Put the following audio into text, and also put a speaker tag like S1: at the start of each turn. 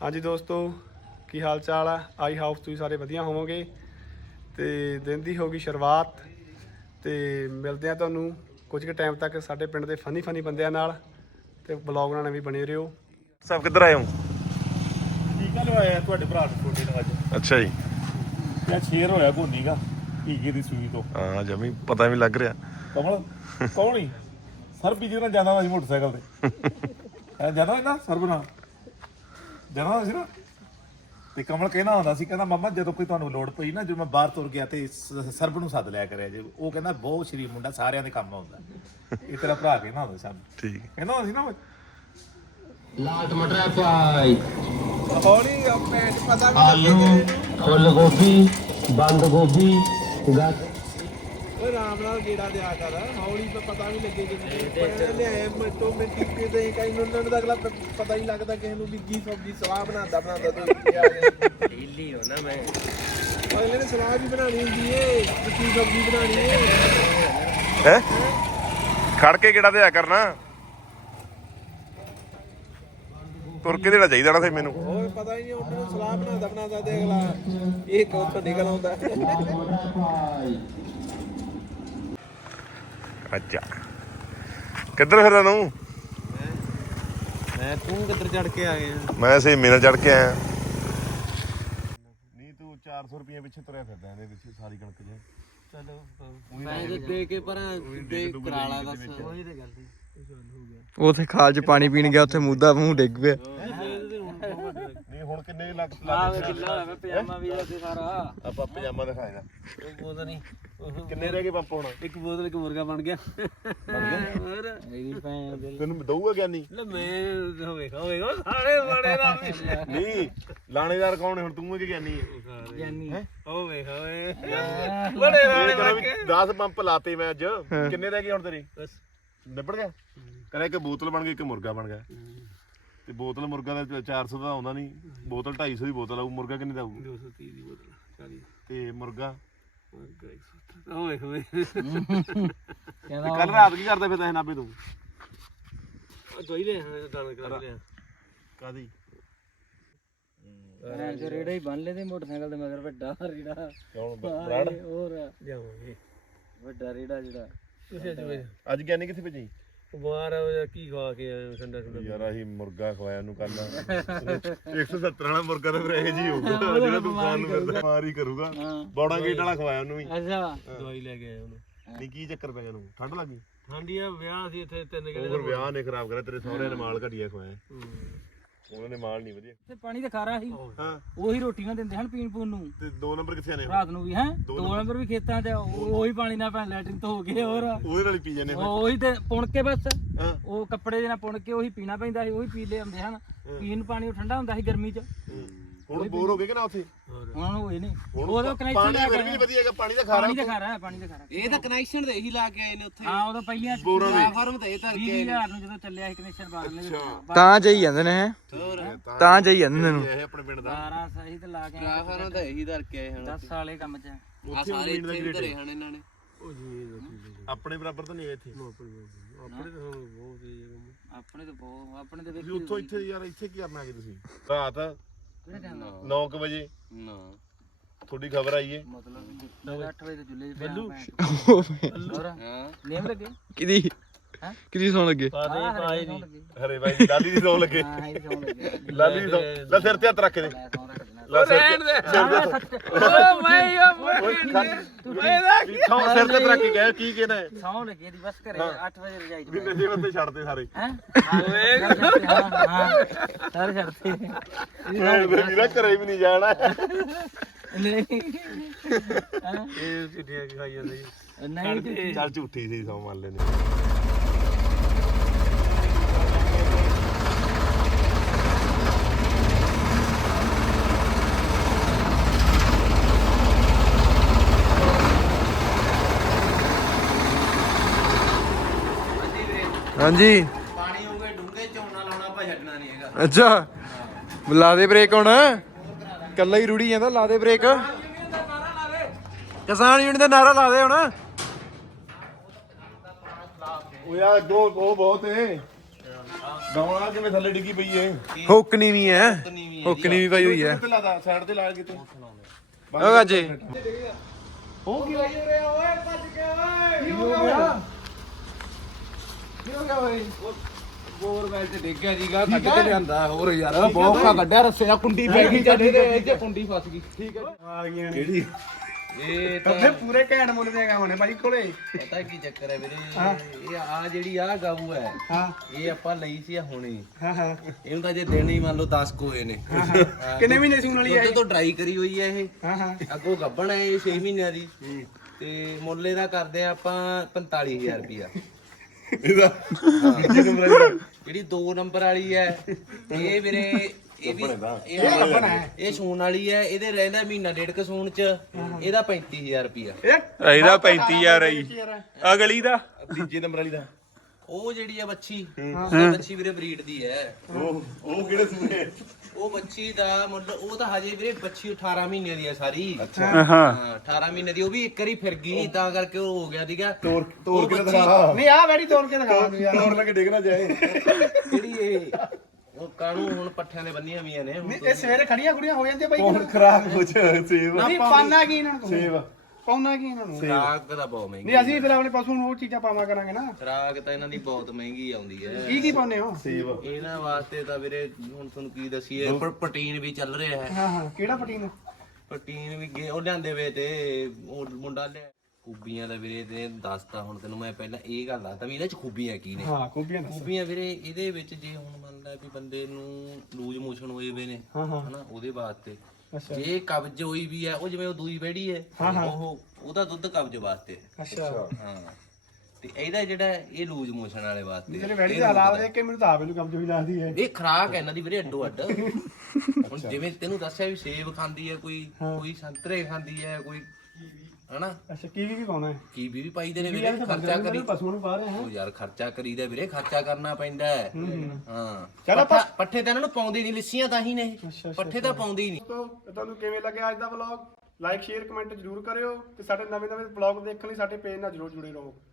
S1: ਹਾਂਜੀ ਦੋਸਤੋ, ਕੀ ਹਾਲ ਚਾਲ ਆ। ਆਈ ਹਾਊਸ ਤੁਸੀਂ ਸਾਰੇ ਵਧੀਆ ਹੋਵੋਗੇ ਤੇ ਦਿਨ ਦੀ ਹੋਗੀ ਸ਼ੁਰੂਆਤ ਤੇ ਮਿਲਦੇ ਆ ਤੁਹਾਨੂੰ ਕੁਝ ਕੁ ਟਾਈਮ ਤੱਕ ਸਾਡੇ ਪਿੰਡ ਦੇ ਫਨੀ ਬੰਦਿਆਂ ਨਾਲ ਤੇ ਬਲੌਗ ਨਾਲ ਵੀ ਬਣੇ ਰਹੋ।
S2: ਸਭ ਕਿੱਧਰ ਆਏ ਹੋ?
S3: ਟੀਕਾ ਲਵਾਇਆ ਤੁਹਾਡੇ ਭਰਾ ਨੂੰ ਛੋਟੇ ਨੂੰ ਅੱਜ।
S2: ਅੱਛਾ ਜੀ।
S3: ਕਿਆ ਸ਼ੇਰ ਹੋਇਆ ਘੋਨੀਗਾ ਟੀਕੇ ਦੀ ਸੂਈ ਤੋਂ।
S2: ਹਾਂ ਜਮੀ ਪਤਾ ਵੀ ਲੱਗ ਰਿਹਾ।
S3: ਕਮਲ ਕੌਣ ਹੀ ਸਰਬੀ ਜਿਹਦੇ ਨਾਲ ਜਾਂਦਾ ਹੁੰਦਾ ਸੀ ਮੋਟਰਸਾਈਕਲ ਤੇ ਜਾਂਦਾ ਸੀ ਨਾ ਸਰਬ ਨਾਲ ਜਾਂਦਾ ਹੁੰਦਾ ਸੀ ਨਾ। ਤੇ ਕਮਲ ਕਹਿੰਦਾ ਹੁੰਦਾ ਸੀ, ਕਹਿੰਦਾ ਮੰਮਾ ਜਦੋਂ ਕੋਈ ਤੁਹਾਨੂੰ ਲੋੜ ਪਈ ਨਾ, ਜਦੋਂ ਮੈਂ ਬਾਹਰ ਤੁਰ ਗਿਆ ਤੇ ਸਰਬ ਨੂੰ ਸੱਦ ਲਿਆ ਕਰਿਆ ਜੇ। ਉਹ ਕਹਿੰਦਾ ਬਹੁਤ ਸ਼ਰੀਫ ਮੁੰਡਾ, ਸਾਰਿਆਂ ਦੇ ਕੰਮ ਆਉਂਦਾ। ਇਹ ਤੇਰਾ ਭਰਾ ਕਹਿੰਦਾ ਹੁੰਦਾ ਸਾਨੂੰ।
S2: ਠੀਕ
S3: ਕਹਿੰਦਾ ਹੁੰਦਾ ਸੀ ਨਾ
S4: ਲਾਟ ਮਟਰ ਪਾਈ
S1: ਹੌਲੀ ਪੈਂਟ ਪਤਾ
S4: ਆਲੂ ਫੁੱਲ ਗੋਭੀ ਬੰਦ ਗੋਭੀ ਗਾਜਰ
S1: ਓਏ ਰਾਮ ਨਾਲ ਗੇੜਾ ਦਿਆ ਕਰ, ਹੌਲੀ ਪਤਾ ਵੀ ਲੱਗੇ ਕਿ ਲਿਆਏ ਮਿੰਟੋ ਮਿੰਟੀ ਕਿਤੇ ਕਈ ਨੂੰ ਉਹਨਾਂ ਦਾ ਅਗਲਾ ਪਤਾ ਹੀ ਲੱਗਦਾ ਕਿਸੇ ਨੂੰ ਵੀ ਕੀ ਸਬਜ਼ੀ ਸਵਾਹ ਬਣਾਉਂਦਾ ਤੂੰ ਇੱਥੇ ਆ ਗਿਆ ਢੀਲੀ ਹੋ ਨਾ। ਮੈਂ ਅਗਲੇ ਨੇ ਸਲਾਹ ਵੀ ਬਣਾਉਣੀ ਹੁੰਦੀ ਏ ਕੀ ਸਬਜ਼ੀ ਬਣਾਉਣੀ ਏ।
S2: ਹੈ ਖੜ ਕੇ ਕਿਹੜਾ ਦਿਆ ਕਰਨਾ, ਤੁਰ ਕੇ ਦੇਣਾ ਚਾਹੀਦਾ ਨਾ ਫਿਰ ਮੈਨੂੰ।
S1: ਓਏ ਪਤਾ ਹੀ ਨਹੀਂ ਉਹਨਾਂ ਨੂੰ ਸਲਾਹ ਬਣਾਉਂਦਾ ਤੇ ਅਗਲਾ ਇਹ ਕੋਥੋਂ ਨਿਕਲ ਆਉਂਦਾ।
S2: ਅੱਛਾ ਕਿੱਧਰ ਫਿਰਦਾ ਤੂੰ?
S1: ਮੈਂ ਤੂੰ ਕਿੱਧਰ ਚੜ ਕੇ ਆ ਗਿਆ?
S2: ਮੈਂ ਸੇ ਮੇਰਾ ਚੜ ਕੇ ਆਇਆ।
S3: ਨਹੀਂ ਤੂੰ 400 ਰੁਪਏ ਪਿੱਛੇ ਤੁਰਿਆ ਫਿਰਦਾ ਇਹਦੇ ਵਿੱਚ ਸਾਰੀ ਕਣਕ ਜੇ।
S1: ਚਲੋ ਪੈਸੇ ਦੇ ਕੇ ਪਰ ਦੇ ਕਰਾ ਲਾ ਦੱਸ। ਉਹੀ ਤੇ ਗੱਲ ਸੀ
S5: ਉਥੇ ਖਾਲ ਚ ਪਾਣੀ ਪੀਣ ਗਿਆ, ਉੱਥੇ ਮੁੱਦਾ ਮੂੰਹ ਡਿੱਗ ਪਿਆ।
S3: ਨਹੀਂ ਹੁਣ ਕਿੰਨੇ ਲੱਖ
S1: ਕਿੱਲਾ ਹੋਇਆ ਪਜਾਮਾ ਵੀ ਤੇ ਸਾਰਾ।
S3: ਆਪਾਂ ਪਜਾਮਾ ਦਿਖਾਏਗਾ।
S1: ਬੋਤਲ ਨਹੀਂ
S3: ਕਿੰਨੇ ਰਹਿ ਗਏ ਪੰਪ ਹੁਣ?
S1: ਇੱਕ ਬੋਤਲ ਇੱਕ ਮੁਰਗਾ ਬਣ ਗਿਆ। ਹੋਰ ਮੇਰੀ ਭੈਣ
S3: ਤੈਨੂੰ ਦਊਗਾ ਗਿਆਨੀ?
S1: ਲੈ ਮੈਂ ਹੋਵੇਗਾ ਸਾਰੇ ਬੜੇ ਨਾਲ
S3: ਨਹੀਂ ਲਾਣੇਦਾਰ ਕੌਣ ਹੈ ਹੁਣ? ਤੂੰ ਹੈ ਕਿ ਗਿਆਨੀ ਹੈ?
S1: ਗਿਆਨੀ ਉਹ ਵੇਖ ਓਏ ਬੜੇ ਨਾਲ
S3: 10 ਪੰਪ ਲਾਤੇ ਮੈਂ ਅੱਜ। ਕਿੰਨੇ ਰਹਿ ਗਏ ਹੁਣ ਤੇਰੇ? ਨਿਬੜ ਗਿਆ। ਕਹਿੰਦਾ ਇੱਕ ਬੋਤਲ ਬਣ ਗਈ, ਇੱਕ ਮੁਰਗਾ ਬਣ ਗਿਆ। ਤੇ ਬੋਤਲ ਮੁਰਗਾ ਦਾ 400 ਦਾ ਆਉਂਦਾ ਨਹੀਂ, ਬੋਤਲ 250 ਦੀ ਬੋਤਲ ਆਊ। ਮੁਰਗਾ ਕਿੰਨੇ ਦਾ ਆਊ?
S1: 230 ਦੀ ਬੋਤਲ 40
S3: ਤੇ ਮੁਰਗਾ
S1: ਉਹ ਵੇਖ ਓਏ
S3: ਕੱਲ ਰਾਤ ਕੀ ਕਰਦਾ ਫਿਰ ਤੈਨੂੰ ਨਾਬੇ ਤੂੰ?
S1: ਦਵਾਈ ਲੈ ਦਾਣਾ ਕਰਾ ਲਿਆ
S3: ਕਾਦੀ?
S5: ਰੇੜਾ ਹੀ ਬੰਨ ਲੈ ਤੇ ਮੋਟਰਸਾਈਕਲ ਦੇ ਮਗਰ ਵੱਡਾ ਰੇੜਾ।
S3: ਕੌਣ ਬਰਾੜ?
S5: ਹੋਰ
S1: ਜਾਵਾਂਗੇ
S5: ਵੱਡਾ ਰੇੜਾ ਜਿਹੜਾ।
S1: ਤੁਸੀਂ
S3: ਅੱਜ ਗਿਆਨੀ ਕਿੱਥੇ ਭੇਜੀ?
S1: ਬਿਮਾਰ ਕੀ ਖਵਾ ਕੇ ਆਏ ਠੰਡਾ
S3: ਯਾਰ ਅਸੀਂ ਮੁਰਗਾ ਖਵਾਇਆ ਉਹਨੂੰ ਕੱਲ। 170 ਵਾਲਾ ਮੁਰਗਾ ਤਾਂ ਫਿਰ ਇਹ ਜੀ ਹੋਊਗਾ ਜਿਹੜਾ ਤੂੰ ਖਾਣ ਨੂੰ ਫਿਰਦਾ, ਮਾਰ ਹੀ ਕਰੂਗਾ। ਬੌੜਾ ਗੇਟ ਵਾਲਾ ਖਵਾਇਆ ਉਹਨੂੰ ਵੀ।
S5: ਅੱਛਾ
S1: ਦਵਾਈ ਲੈ ਕੇ ਆਏ ਉਹਨੂੰ।
S3: ਨਹੀਂ ਕੀ ਚੱਕਰ ਪੈ ਗਿਆ ਉਹਨੂੰ? ਠੰਡ ਲੱਗੀ?
S1: ਠੰਡੀਆਂ ਵਿਆਹ ਸੀ ਇੱਥੇ 3
S3: ਉਹ ਫਿਰ ਵਿਆਹ ਨੇ ਖਰਾਬ ਕਰਿਆ। ਤੇਰੇ ਸਹੁਰੇ ਨੇ ਮਾਲ ਘਟੀਆ ਖਵਾਇਆ। ਉਹਨਾਂ ਨੇ ਮਾਲ ਨਹੀਂ ਵਧੀਆ।
S5: ਤੇ ਪਾਣੀ ਤਾਂ ਖਾਰਾ ਸੀ,
S3: ਹਾਂ
S5: ਉਹੀ ਰੋਟੀ ਨਾਲ ਦਿੰਦੇ ਹਨ ਪੀਣ ਪੂਣ ਨੂੰ।
S3: ਤੇ 2 ਨੰਬਰ ਕਿੱਥੇ ਆਨੇ?
S5: ਰਾਤ ਨੂੰ ਵੀ ਹੈ 2 ਨੰਬਰ ਵੀ ਖੇਤਾਂ 'ਚ ਉਹੀ ਪਾਣੀ ਨਾਲ ਭੈਣ ਲੈਟਰਿੰਗ ਤੋਂ ਹੋ ਗਏ। ਹੋਰ
S3: ਉਹਦੇ ਨਾਲ ਹੀ ਪੀ ਜਾਂਦੇ।
S5: ਉਹੀ ਤੇ ਪੁਣ ਕੇ ਬਸ
S3: ਹਾਂ
S5: ਉਹ ਕੱਪੜੇ ਦੇ ਨਾਲ ਪੁਣ ਕੇ ਉਹੀ ਪੀਣਾ ਪੈਂਦਾ ਸੀ, ਉਹੀ ਪੀ ਲੈ ਆਉਂਦੇ ਹਨ। ਪੀਣ ਨੂੰ ਪਾਣੀ ਉਹ ਠੰਡਾ ਹੁੰਦਾ ਸੀ ਗਰਮੀ 'ਚ।
S3: ਹੁਣ ਬੋਰ ਹੋ ਗਏ ਕਿ ਨਾ ਉੱਥੇ?
S5: ਉਹਨਾਂ ਨੂੰ ਹੋਏ ਨਹੀਂ ਉਹਦਾ ਕਨੈਕਸ਼ਨ
S3: ਪਾਣੀ
S5: ਲੈ
S3: ਫਿਰ ਵੀ
S5: ਕੇ
S3: ਨਹੀਂ ਵਧੀਆ ਹੈਗਾ, ਪਾਣੀ ਦਾ ਖਾਰਾ।
S5: ਪਾਣੀ ਤਾਂ ਖਾਰਾ ਹੈ, ਪਾਣੀ ਤਾਂ ਖਾਰਾ।
S1: ਇਹ ਤਾਂ ਕਨੈਕਸ਼ਨ ਦੇ ਹੀ ਲਾ ਕੇ ਆਏ ਨੇ ਉੱਥੇ।
S5: ਹਾਂ ਉਦੋਂ ਪਹਿਲੀਆਂ
S3: ਬੋਰਾਂ ਦੇ
S1: ਫਾਰਮ ਤੇ ਇਹ ਧਰ ਕੇ
S5: 20,000 ਨੂੰ ਜਦੋਂ ਚੱਲਿਆ ਸੀ ਕਨੈਕਸ਼ਨ ਬਾਦਲ ਨੇ
S6: ਤਾਂ ਜਾਈ ਜਾਂਦੇ ਨੇ ਤਾਂ ਜਾਈ ਜਾਂਦੇ ਨੇ
S3: ਇਹ ਆਪਣੇ ਪਿੰਡ ਦਾ
S5: 12 ਸਹੀ ਤੇ ਲਾ ਕੇ
S1: ਫਾਰਮ ਤਾਂ ਇਹੀ ਧਰ ਕੇ ਆਏ ਹਨ।
S5: 10 ਸਾਲੇ ਕੰਮ 'ਚ।
S1: ਆ ਸਾਰੇ ਇੱਥੇ ਧਰੇ ਹਨ ਇਹਨਾਂ ਨੇ।
S3: ਆਪਣੇ ਬਰਾਬਰ ਤਾਂ ਨਹੀਂ ਹੈ ਇੱਥੇ।
S1: ਆਪਣੇ ਤਾਂ ਬਹੁਤ ਹੀ
S5: ਆਪਣੇ ਤੇ ਬਹੁਤ ਆਪਣੇ ਤੇ
S3: ਤੁਸੀਂ ਉੱਥੋਂ ਇੱਥੇ ਯਾਰ ਇੱਥੇ ਕੀ ਕਰਨ ਆ ਗਏ ਤੁਸੀਂ? ਰਾਤ
S5: ਕਿਹੜੇ ਟਾਈਮ
S3: 9 ਵਜੇ
S1: ਨਾ
S3: ਤੁਹਾਡੀ ਖਬਰ ਆਈ ਹੈ।
S5: ਮਤਲਬ 8 ਵਜੇ ਤੇ ਜੁੱਲੇ 'ਚ ਪਿਆ ਹੋਰ
S1: ਹਾਂ
S5: ਨੇਮ ਲੱਗੇ
S6: ਕਿਦੀ ਕਿਦੀ ਸੌਣ ਲੱਗੇ
S1: ਪਾਏ ਨਹੀਂ।
S3: ਅਰੇ ਬਾਈ ਲਾਲੀ ਦੀ ਸੌ ਲੱਗੇ।
S5: ਹਾਂ ਇਹ ਸੌਣ ਲੱਗੇ
S3: ਲਾਲੀ ਦੀ ਸੌ ਲੈ ਸਿਰ ਤੇ ਹੱਥ ਰੱਖ ਦੇ।
S5: ਲੈ ਸੌਣ ਰੱਖ ਦੇਣਾ।
S3: ਲੈ ਸਿਰ ਸਿਰ ਤੇ ਰੱਖ ਕੇ ਗਏ ਕੀ ਕਹਿਣਾ ਹੈ?
S5: ਸੌਣ ਲੱਗੇ ਦੀ ਬਸ ਘਰੇ 8 ਵਜੇ ਰਜਾਈ 'ਚ
S3: ਵੀ ਨਸ਼ੇ ਬੰਦੇ ਛੱਡਦੇ ਸਾਰੇ।
S5: ਹੈ ਹਾਂ ਸਾਰੇ ਛੱਡਦੇ
S3: ਵੀਰਾ ਘਰੇ ਵੀ ਨਹੀਂ ਜਾਣਾ।
S5: ਨਹੀਂ
S1: ਇਹ ਚਿੱਟੀਆਂ ਖਾਈ ਜਾਂਦੇ ਜੀ।
S5: ਨਹੀਂ
S3: ਚੱਲ ਝੂਠੀ ਸੀ ਸੌ ਮੰਨ ਲੈਨੇ।
S6: ਹਾਂਜੀ
S1: ਪਾਣੀ ਹੋਊਗਾ ਡੂੰਘੇ ਝੋਨਾ ਲਾਉਣਾ ਆਪਾਂ ਛੱਡਣਾ ਨਹੀਂ ਹੈਗਾ।
S6: ਅੱਛਾ ਲਾ ਦੇ ਬ੍ਰੇਕ ਹੁਣ, ਕੱਲਾ ਹੀ ਰੁੜੀ ਜਾਂਦਾ। ਲਾ ਦੇ ਬ੍ਰੇਕ, ਕਿਸਾਨ ਯੂਨੀਅਨ ਦਾ ਨਾਰਾ ਲਾ ਦੇ ਹੁਣ।
S3: ਉਹ ਯਾਰ ਉਹ ਬਹੁਤ ਏ ਗਾਉਣਾ ਕਿਵੇਂ ਥੱਲੇ ਡਿੱਗੀ ਪਈ ਏ।
S6: ਹੁੱਕ ਨੀ ਵੀ ਐ।
S1: ਨਹੀਂ ਵੀ
S6: ਹੁੱਕਣੀ ਵੀ ਪਾਈ ਹੋਈ ਹੈ
S3: ਤੇ ਲਾਦਾ ਸਾਈਡ ਤੇ ਲਾ ਕਿਤੇ
S6: ਉਹ ਗਾਜੇ
S1: ਉਹ ਕੀ ਹੋਈ ਓਏ ਓਏ ਭੱਜ ਕੇ ਓਏ ਕੀ ਹੋ ਗਿਆ ਓਏ
S7: ਗੋਰਵੈਲ ਤੇ ਡਿੱਗ ਗਿਆ ਜੀਗਾ ਕੱਢ ਕੇ ਲਿਆਂਦਾ ਹੋਰ ਯਾਰ ਬਹੁਤ ਖਾ ਕੱਢਿਆ ਰੱਸੇ ਦਾ ਕੁੰਡੀ ਪੈ ਗਈ ਜੱਡੇ ਦੇ ਇੱਥੇ ਕੁੰਡੀ ਫਸ ਗਈ ਠੀਕ ਹੈ
S1: ਆ ਗਈਆਂ ਨੇ
S3: ਕਿਹੜੀ
S7: ਇਹ
S1: ਕੱਪੜੇ ਪੂਰੇ ਘੈਂਟ ਮੁੱਲ ਦੇ ਗਾਉਣੇ ਨੇ ਭਾਈ ਕੋਲੇ
S7: ਪਤਾ ਕੀ ਚੱਕਰ ਹੈ ਵੀਰੇ ਇਹ ਆ ਜਿਹੜੀ ਆ ਗਾਊ ਹੈ
S1: ਹਾਂ
S7: ਇਹ ਆਪਾਂ ਲਈ ਸੀ ਹੁਣੇ
S1: ਹਾਂ ਹਾਂ
S7: ਇਹਨੂੰ ਤਾਂ ਜੇ ਦੇਣੇ ਹੀ ਮੰਨ ਲਓ 10 ਕੋਏ ਨੇ
S1: ਕਿੰਨੇ ਮਹੀਨੇ ਸੂਣ ਵਾਲੀ ਹੈ
S7: ਦੁੱਧ ਤੋਂ ਡਰਾਈ ਕਰੀ ਹੋਈ ਹੈ ਇਹ
S1: ਹਾਂ ਹਾਂ
S7: ਅੱਗੋਂ ਗੱਭਣ ਹੈ ਇਹ 6 ਮਹੀਨਿਆਂ ਦੀ ਤੇ ਮੁੱਲ ਇਹਦਾ ਕਰਦੇ ਆ ਆਪਾਂ 45000 ਰੁਪਿਆ
S3: ਇਹਦਾ
S7: ਜਿਹੜੀ 2 ਨੰਬਰ ਵਾਲੀ ਹੈ ਇਹ ਵੀਰੇ ਇਹ ਵੀ ਇਹ ਸੂਣ ਵਾਲੀ ਹੈ ਇਹਦੇ ਰਹਿੰਦਾ ਮਹੀਨਾ ਡੇਢ ਕ ਸੂਣ ਚ ਇਹਦਾ 35000 ਰੁਪਿਆ
S2: ਇਹਦਾ 35000 ਆਈ ਅਗਲੀ ਦਾ
S3: ਤੀਜੇ ਨੰਬਰ ਵਾਲੀ ਦਾ
S7: ਉਹ ਜਿਹੜੀ ਆ ਬੱਚੀ ਉਹ ਬੱਚੀ ਵੀਰੇ ਬਰੀਡ ਦੀ ਹੈ
S3: ਉਹ ਕਿਹੜੇ ਸੂਏ
S7: ਉਹ ਬੱਚੀ ਦਾ ਮੁੱਲ ਉਹ ਤਾਂ ਹਜੇ ਵੀਰੇ ਬੱਚੀ 18 ਮਹੀਨਿਆਂ ਦੀ ਹੈ ਸਾਰੀ
S2: ਹਾਂ
S7: ਹਾਂ 18 ਮਹੀਨੇ ਦੀ ਉਹ ਵੀ ਇੱਕ ਵਾਰੀ ਫਿਰ ਗਈ ਤਾਂ ਕਰਕੇ ਉਹ ਹੋ ਗਿਆ ਸੀਗਾ
S3: ਤੋੜ ਕੇ ਦਿਖਾ
S1: ਨਹੀਂ ਆ ਵੈੜੀ ਤੋੜ ਕੇ ਦਿਖਾ ਮੈਨੂੰ ਯਾਰ
S3: ਤੋੜ ਲਾ ਕੇ ਡਿੱਗ ਨਾ ਜਾਏ
S7: ਜਿਹੜੀ ਇਹ ਉਹ ਕਾਣੂ ਹੁਣ ਪੱਠਿਆਂ ਦੇ ਬੰਨੀਆਂ ਵੀਆਂ ਨੇ ਹੁਣ
S1: ਇਹ ਸਵੇਰੇ ਖੜੀਆਂ ਕੁੜੀਆਂ ਹੋ ਜਾਂਦੀਆਂ ਬਾਈ
S3: ਕੌਣ ਖਰਾਬ ਕੁਛ ਸੇਬ
S1: ਨਹੀਂ ਪਾਣਾ ਕੀ ਇਹਨਾਂ ਨੂੰ
S3: ਸੇਬ
S1: ਪਾਉਣਾ ਕੀ ਇਹਨਾਂ ਨੂੰ
S7: ਖਰਾਕ ਦਾ ਬਹੁਤ ਮਹਿੰਗੀ
S1: ਨਹੀਂ ਅਸੀਂ ਫਿਰ ਆਪਣੇ ਪਸ਼ੂ ਨੂੰ ਉਹ ਚੀਜ਼ਾਂ ਪਾਵਾਂ ਕਰਾਂਗੇ ਨਾ
S7: ਖਰਾਕ ਤਾਂ ਇਹਨਾਂ ਦੀ ਬਹੁਤ ਮਹਿੰਗੀ ਆਉਂਦੀ ਹੈ
S1: ਕੀ ਪਾਉਨੇ ਹੋ
S3: ਸੇਬ
S7: ਇਹਨਾਂ ਵਾਸਤੇ ਤਾਂ ਵੀਰੇ ਹੁਣ ਤੁਹਾਨੂੰ ਕੀ ਦਸੀਏ ਪ੍ਰੋਟੀਨ ਵੀ ਚੱਲ ਰਿਹਾ ਹੈ
S1: ਹਾਂ ਹਾਂ ਕਿਹੜਾ ਪ੍ਰੋਟੀਨ
S7: ਪ੍ਰੋਟੀਨ ਵੀ ਉਹ ਲਿਆਂਦੇ ਵੇ ਤੇ ਉਹ ਮੁੰਡਾ ਲਿਆ ਖੂਬੀਆਂ ਦਾ ਵੀਰੇ ਤੇ ਦੱਸਤਾ ਹੁਣ ਤੈਨੂੰ ਮੈਂ ਪਹਿਲਾਂ ਇਹ ਗੱਲ ਦੱਸਦਾ ਵੀ ਇਹਦੇ ਚ ਖੂਬੀਆਂ ਕੀ ਨੇ
S1: ਹਾਂ ਖੂਬੀਆਂ ਦੱਸ
S7: ਖੂਬੀਆਂ ਵੀਰੇ ਇਹਦੇ ਵਿੱਚ ਜੇ ਹੁਣ ਮੰਨ ਲੈ ਵੀ ਬੰਦੇ ਨੂੰ ਲੂਜ ਮੋਸ਼ਨ ਹੋਏ ਵੇ ਨੇ ਹਨਾ ਉਹਦੇ ਵਾਸਤੇ ਜੇ ਕਬਜ਼ ਹੋਈ ਵੀ ਹੈ ਉਹ ਜਿਵੇਂ ਉਹ ਦੂਈ ਬੈੜੀ ਹੈ ਉਹ ਉਹਦਾ ਦੁੱਧ ਕਬਜ਼ ਵਾਸਤੇ ਹੈ।
S1: ਅੱਛਾ
S7: ਹਾਂ ਤੇ ਇਹਦਾ ਜਿਹੜਾ ਇਹ ਲੂਜ ਮੋਸ਼ਨ ਵਾਲੇ ਵਾਸਤੇ
S1: ਜਿਹੜੇ ਵੈੜੀ ਦਾ ਹਾਲਾਤ ਦੇਖ ਕੇ ਮੈਨੂੰ ਤਾਂ ਆਪ ਨੂੰ ਕਬਜ਼ ਵੀ ਲੱਗਦੀ ਹੈ
S7: ਇਹ ਖਰਾਕ ਹੈ ਇਹਨਾਂ ਦੀ ਵੀਰੇ ਅੱਡੋ ਅੱਡ ਹੁਣ ਜਿਵੇਂ ਤੈਨੂੰ ਦੱਸਿਆ ਵੀ ਸੇਬ ਖਾਂਦੀ ਹੈ ਕੋਈ ਸੰਤਰੇ ਖਾਂਦੀ ਹੈ ਕੋਈ ਹਨਾ
S1: ਅੱਛਾ ਕੀਵੀ ਵੀ ਪਾਉਣਾ ਹੈ
S7: ਕੀਵੀ ਵੀ ਪਾਈਦੇ ਨੇ ਵੀਰੇ ਖਰਚਾ ਕਰੀ
S1: ਪਸ਼ੂਆਂ ਨੂੰ ਪਾ ਰਹੇ ਹਾਂ
S7: ਉਹ ਯਾਰ ਖਰਚਾ ਕਰੀਦਾ ਵੀਰੇ ਖਰਚਾ ਕਰਨਾ ਪੈਂਦਾ ਹੈ ਹਾਂ
S1: ਚਲੋ
S7: ਪੱਠੇ ਤਾਂ ਇਹਨਾਂ ਨੂੰ ਪਾਉਂਦੇ ਨਹੀਂ ਲਿੱਸੀਆਂ ਤਾਂ ਹੀ ਨੇ ਇਹ। ਪੱਠੇ ਤਾਂ ਪਾਉਂਦੇ ਹੀ ਨਹੀਂ
S1: ਦੋਸਤੋ ਤੁਹਾਨੂੰ ਕਿਵੇਂ ਲੱਗਿਆ ਅੱਜ ਦਾ ਵਲੌਗ ਲਾਈਕ ਸ਼ੇਅਰ ਕਮੈਂਟ ਜ਼ਰੂਰ ਕਰਿਓ ਤੇ ਸਾਡੇ ਨਵੇਂ ਵਲੌਗ ਦੇਖਣ ਲਈ ਸਾਡੇ ਪੇਜ ਨਾਲ ਜ਼ਰੂਰ ਜੁੜੇ ਰਹੋ